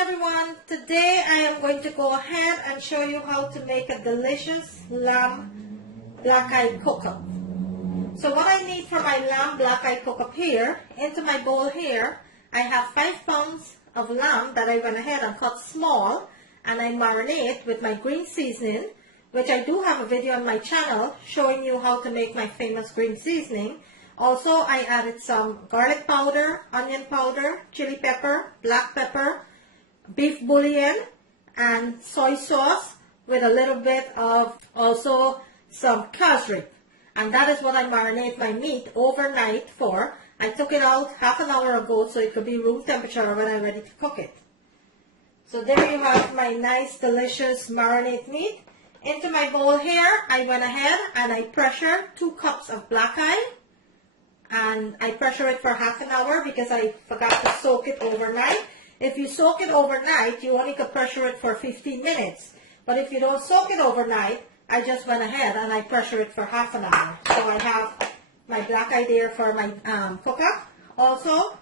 everyone. Today I am going to go ahead and show you how to make a delicious lamb black-eyed cook-up. So what I need for my lamb black-eyed cook-up here, into my bowl here, I have 5 pounds of lamb that I went ahead and cut small, and I marinate with my green seasoning, which I do have a video on my channel showing you how to make my famous green seasoning. Also, I added some garlic powder, onion powder, chili pepper, black pepper, beef bouillon, and soy sauce with a little bit of also some cashew. And that is what I marinate my meat overnight for. I took it out half an hour ago so it could be room temperature when I'm ready to cook it. So there you have my nice delicious marinade meat. Into my bowl here, I went ahead and I pressured 2 cups of black eye. And I pressure it for half an hour because I forgot to soak it overnight. If you soak it overnight, you only could pressure it for 15 minutes. But if you don't soak it overnight, I just went ahead and I pressure it for half an hour. So I have my black eye there for my cook-up. Also,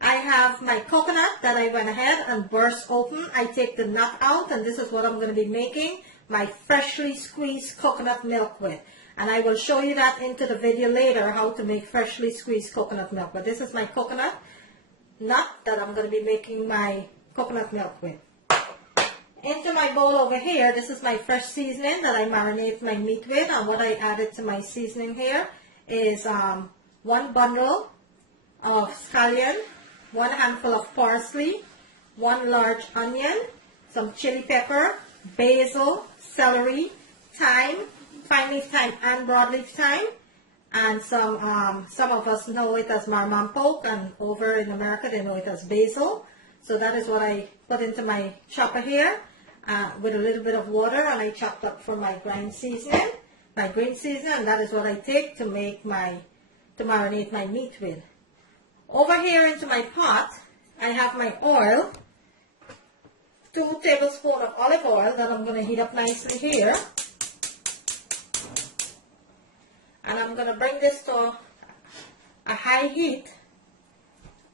I have my coconut that I went ahead and burst open. I take the nut out, and this is what I'm going to be making my freshly squeezed coconut milk with. And I will show you that into the video later, how to make freshly squeezed coconut milk. But this is my coconut nut that I'm going to be making my coconut milk with. Into my bowl over here, this is my fresh seasoning that I marinate my meat with. And what I added to my seasoning here is 1 bundle of scallion, 1 handful of parsley, 1 large onion, some chili pepper, basil, celery, thyme, fine leaf thyme and broadleaf thyme, and some of us know it as marmam poke, and over in America they know it as basil. So that is what I put into my chopper here with a little bit of water, and I chopped up for my green seasoning, and that is what I take to make to marinate my meat with. Over here into my pot, I have my oil, 2 tablespoons of olive oil that I'm going to heat up nicely here. And I'm going to bring this to a high heat,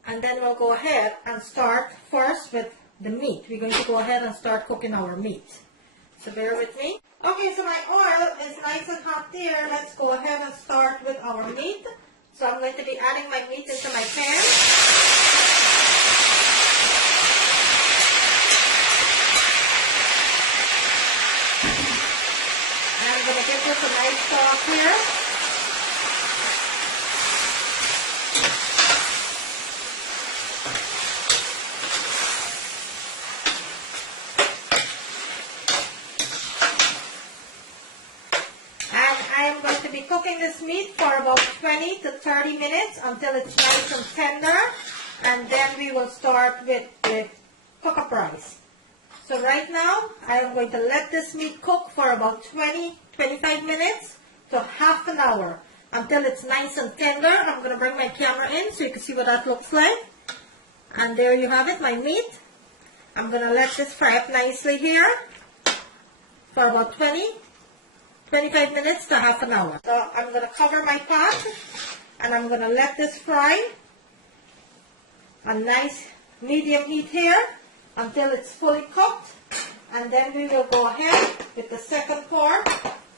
and then we'll go ahead and start first with the meat. We're going to go ahead and start cooking our meat. So bear with me. Okay, so my oil is nice and hot there. Let's go ahead and start with our meat. So I'm going to be adding my meat into my pan. And I'm going to give this a nice sauce here. Cooking this meat for about 20 to 30 minutes until it's nice and tender, and then we will start with the cook-up rice. So right now I am going to let this meat cook for about 20-25 minutes to half an hour until it's nice and tender. I'm going to bring my camera in so you can see what that looks like. And there you have it, my meat. I'm going to let this fry up nicely here for about 25 minutes to half an hour. So I'm going to cover my pot and I'm going to let this fry on nice medium heat here until it's fully cooked, and then we will go ahead with the second part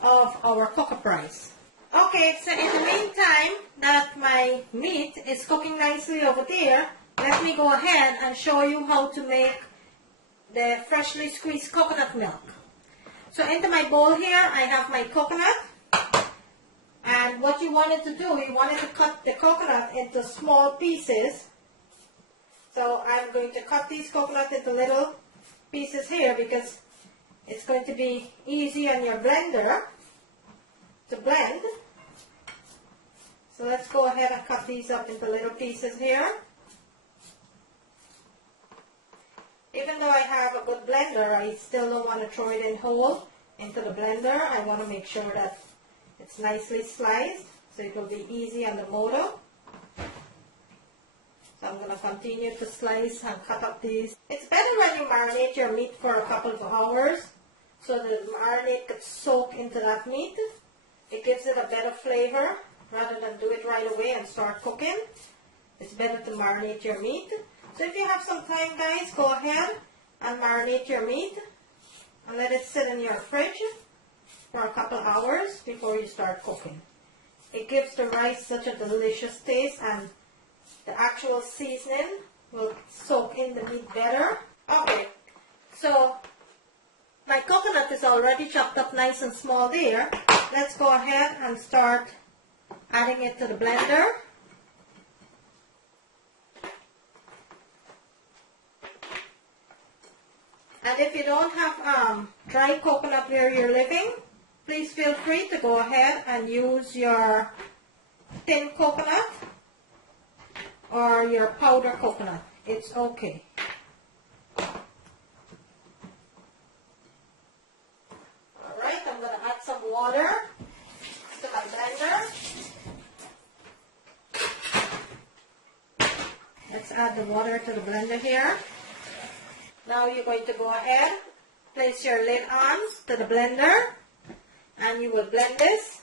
of our cook-up rice. Okay, so in the meantime that my meat is cooking nicely over there, let me go ahead and show you how to make the freshly squeezed coconut milk. So into my bowl here, I have my coconut, and what you wanted to do, you wanted to cut the coconut into small pieces. So I'm going to cut these coconut into little pieces here because it's going to be easy on your blender to blend. So let's go ahead and cut these up into little pieces here. Even though I have a good blender, I still don't want to throw it in whole into the blender. I want to make sure that it's nicely sliced so it will be easy on the motor. So I'm going to continue to slice and cut up these. It's better when you marinate your meat for a couple of hours so the marinade could soak into that meat. It gives it a better flavor rather than do it right away and start cooking. It's better to marinate your meat. So if you have some time, guys, go ahead, and marinate your meat and let it sit in your fridge for a couple hours before you start cooking. It gives the rice such a delicious taste, and the actual seasoning will soak in the meat better. Okay, so my coconut is already chopped up nice and small there. Let's go ahead and start adding it to the blender. And if you don't have dry coconut where you're living, please feel free to go ahead and use your thin coconut or your powder coconut. It's okay. Alright, I'm going to add some water to my blender. Let's add the water to the blender here. Now you're going to go ahead, place your lid on to the blender, and you will blend this.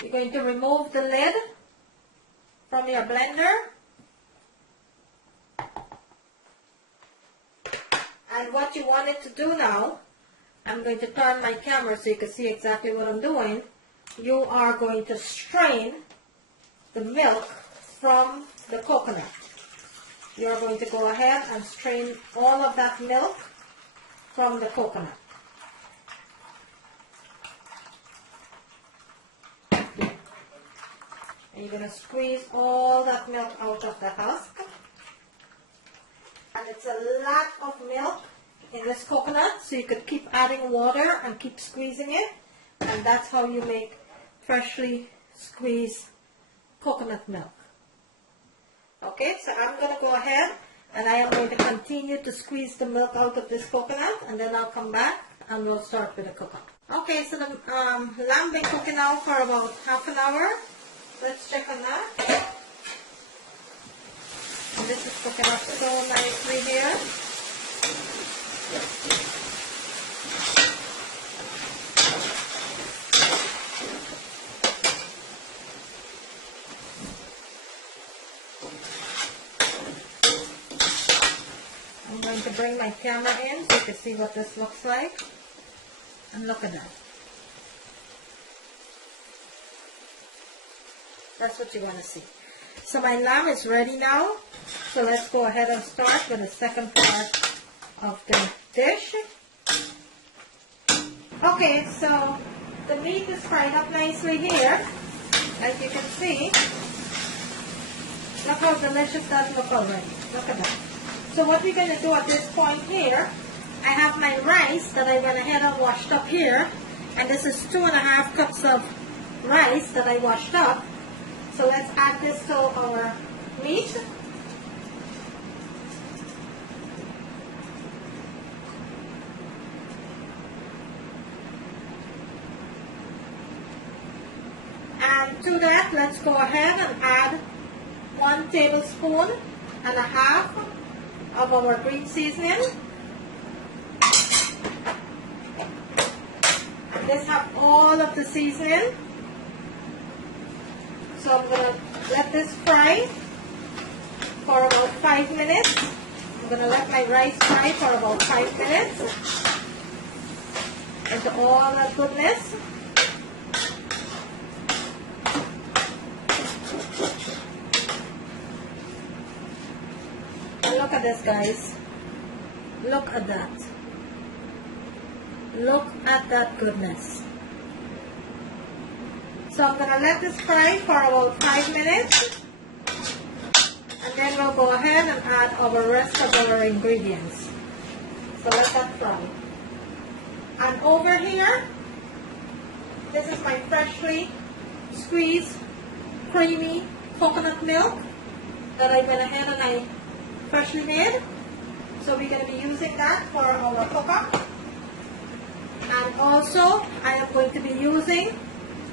You're going to remove the lid from your blender, and what you want it to do now, I'm going to turn my camera so you can see exactly what I'm doing. You are going to strain the milk from the coconut. You're going to go ahead and strain all of that milk from the coconut. And you're going to squeeze all that milk out of the husk. And it's a lot of milk in this coconut, so you could keep adding water and keep squeezing it. And that's how you make freshly squeezed coconut milk. Okay, so I'm going to go ahead and I am going to continue to squeeze the milk out of this coconut, and then I'll come back and we'll start with the cooking. Okay, so the lamb been cooking now for about half an hour. Let's check on that. And this is cooking up so nicely here. I'm going to bring my camera in so you can see what this looks like. And look at that. That's what you want to see. So my lamb is ready now. So let's go ahead and start with the second part of the dish. Okay, so the meat is fried up nicely here. As you can see. Look how delicious that looks already. Look at that. So what we're going to do at this point here, I have my rice that I went ahead and washed up here. And this is 2.5 cups of rice that I washed up. So let's add this to our meat. And to that, let's go ahead and add 1.5 tablespoons of our green seasoning. And this have all of the seasoning. So I'm going to let this fry for about 5 minutes. I'm going to let my rice fry for about 5 minutes into all that goodness. And look at this, guys. Look at that. Look at that goodness. So I'm going to let this fry for about 5 minutes, and then we'll go ahead and add our rest of our ingredients. So let that fry. And over here, this is my freshly squeezed creamy coconut milk that I went ahead and I freshly made. So we're going to be using that for our cook-up. And also, I am going to be using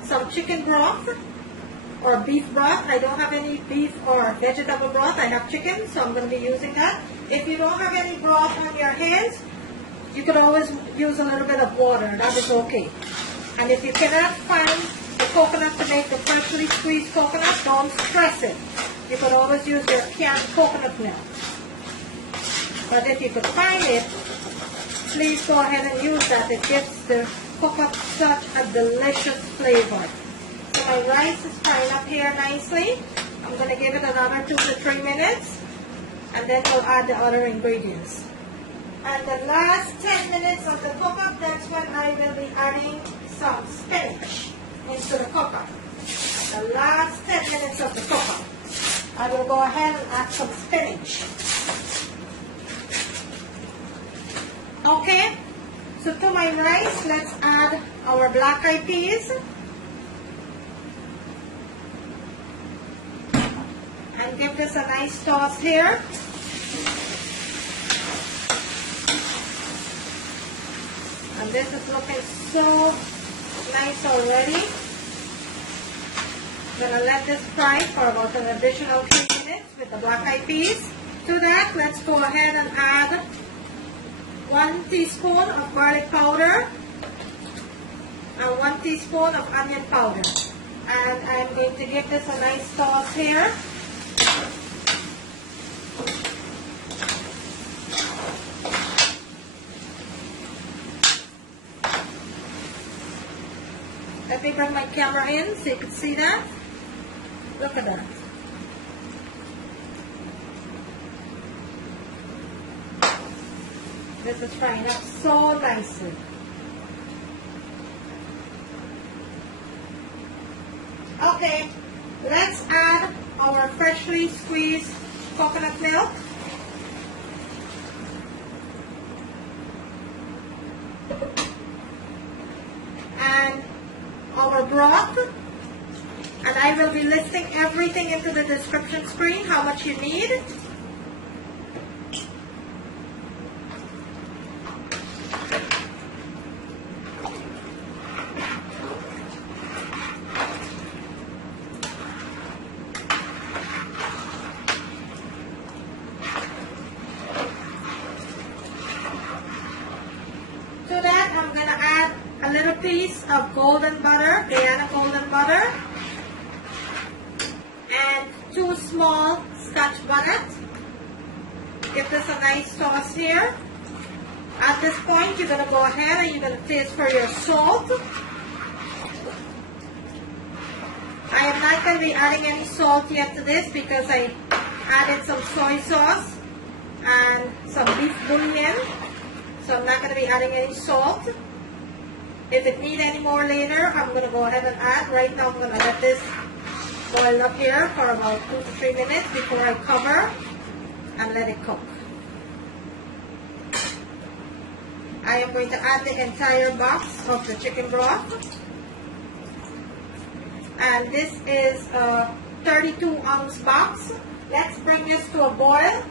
some chicken broth or beef broth. I don't have any beef or vegetable broth. I have chicken, so I'm going to be using that. If you don't have any broth on your hands, you could always use a little bit of water. That is okay. And if you cannot find the coconut to make the freshly squeezed coconut, don't stress it. You could always use your canned coconut milk. But if you could find it, please go ahead and use that. It gives the cook-up such a delicious flavor. So my rice is frying up here nicely. I'm going to give it another 2 to 3 minutes, and then we'll add the other ingredients. And the last 10 minutes of the cook-up, that's when I will be adding some spinach into the cook-up. The last 10 minutes of the cook-up, I will go ahead and add some spinach. Okay, so to my rice, let's add our black-eyed peas. And give this a nice toss here. And this is looking so nice already. I'm going to let this fry for about an additional 3 minutes with the black-eyed peas. To that, let's go ahead and add 1 teaspoon of garlic powder and 1 teaspoon of onion powder. And I'm going to give this a nice toss here. Let me bring my camera in so you can see that. Look at that. This is frying up so nicely. Okay, let's add our freshly squeezed coconut milk. And our broth. And I will be listing everything into the description screen, how much you need. To that, I'm going to add a little piece of golden butter, Guyana golden butter, and 2 small Scotch bonnets. Give this a nice toss here. At this point, you're going to go ahead and you're going to taste for your salt. I am not going to be adding any salt yet to this because I added some soy sauce and some beef bouillon. So I'm not going to be adding any salt. If it needs any more later, I'm going to go ahead and add. Right now, I'm going to let this boil up here for about 2 to 3 minutes before I cover and let it cook. I am going to add the entire box of the chicken broth. And this is a 32-ounce box. Let's bring this to a boil.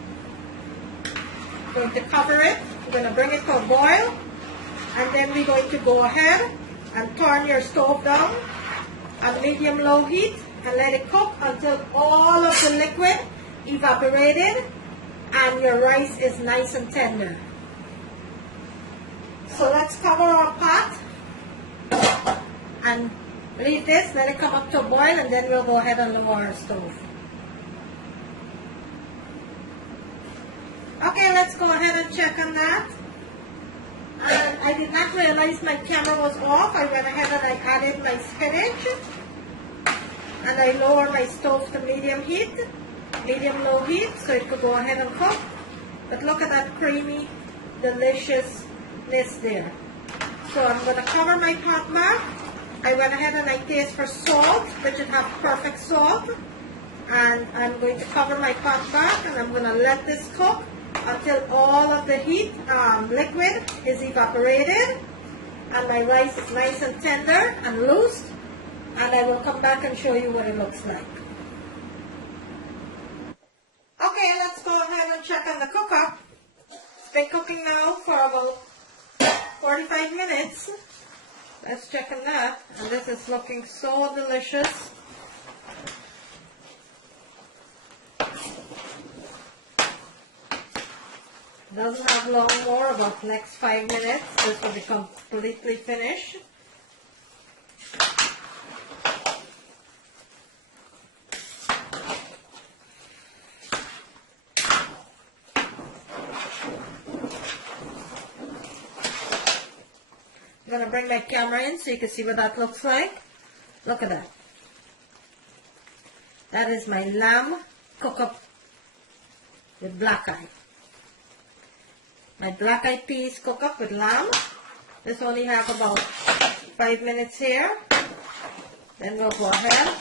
I'm going to cover it. I'm going to bring it to a boil. And then we're going to go ahead and turn your stove down on medium-low heat and let it cook until all of the liquid evaporated and your rice is nice and tender. So let's cover our pot and leave this, let it come up to a boil, and then we'll go ahead and lower our stove. Okay, let's go ahead and check on that. And I did not realize my camera was off. I went ahead and I added my spinach. And I lowered my stove to medium heat, medium-low heat, so it could go ahead and cook. But look at that creamy deliciousness there. So I'm going to cover my pot back. I went ahead and I taste for salt, which should have perfect salt. And I'm going to cover my pot back and I'm going to let this cook until all of the heat liquid is evaporated and my rice is nice and tender and loose, and I will come back and show you what it looks like. Okay, let's go ahead and check on the cook-up. It's been cooking now for about 45 minutes. Let's check on that, and this is looking so delicious. Doesn't have long more, about next 5 minutes. This will be completely finished. I'm going to bring my camera in so you can see what that looks like. Look at that. That is my lamb cook-up with black eye. My black eyed peas cook-up with lamb. This only have about 5 minutes here. Then we'll go ahead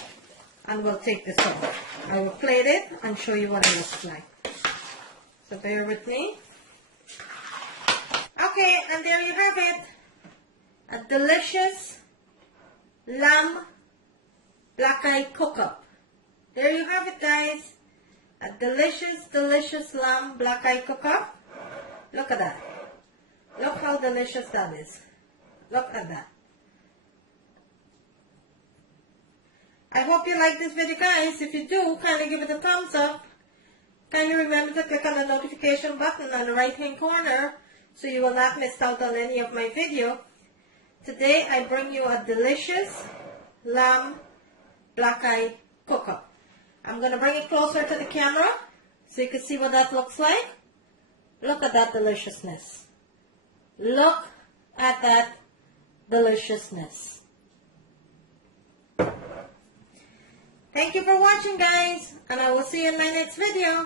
and we'll take this off. I will plate it and show you what it looks like. So bear with me. Okay, and there you have it. A delicious lamb black eye cook-up. There you have it, guys. A delicious, delicious lamb black eye cook-up. Look at that. Look how delicious that is. Look at that. I hope you like this video, guys. If you do, kindly give it a thumbs up. Kindly remember to click on the notification button on the right hand corner so you will not miss out on any of my video. Today I bring you a delicious lamb black eye cook-up. I'm going to bring it closer to the camera so you can see what that looks like. Look at that deliciousness. Look at that deliciousness. Thank you for watching, guys, and I will see you in my next video.